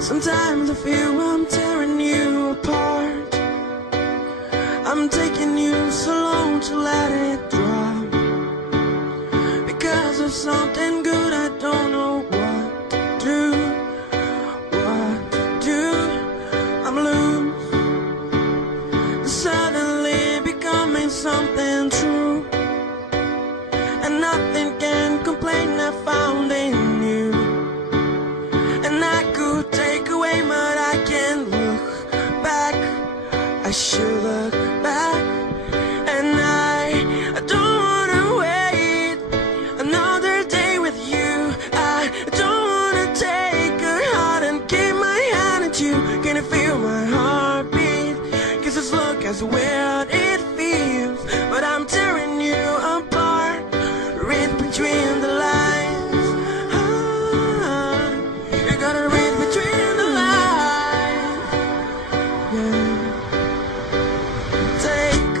Sometimes I feel I'm tearing you apart. I'm taking you so long to let it drop. Because of something good I don't know what to do. What to do. I'm loose, suddenly becoming something true. And nothing can complain I found in you. And I could take away, but I can't look back. I should look back. And I don't wanna wait another day with you. I don't wanna take her heart and keep my hand at you. Can you feel my heartbeat? 'Cause this look as weird it feels, but I'm tearing you apart. Read between the lines. You gotta read between the lines. Yeah. Take,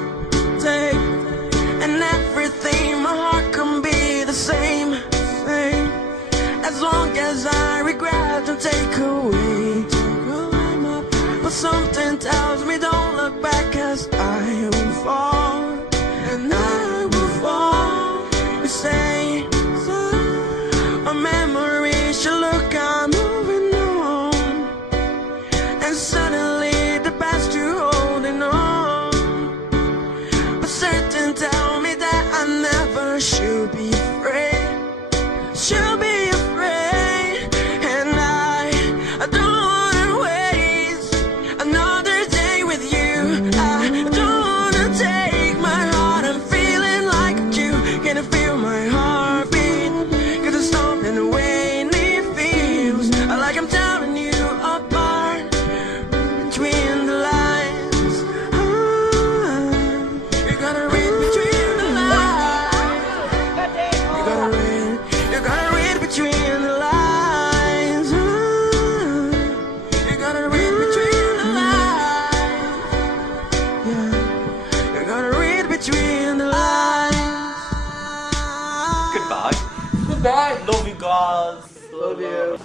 and everything. My heart can be the same. As long as I regret and take away. But something tells me don't look back, 'cause I will fall. And I will fall. You say a memory should look, I'm moving on. And suddenly the past you're holding on. But certain tell me that I never should be afraid. Should be afraid. And I don't wanna waste another day with you. I don't wanna take my heart, I'm feeling like you. Can you feel my heartbeat? 'Cause it's stomping the way it feels, like I'm tearing you apart. Between the lines. You gotta read between the lines. You gotta read between the lines. You gotta read between the lines. Yeah. You gotta read between the lines. Goodbye. Goodbye. Love you guys. Love you.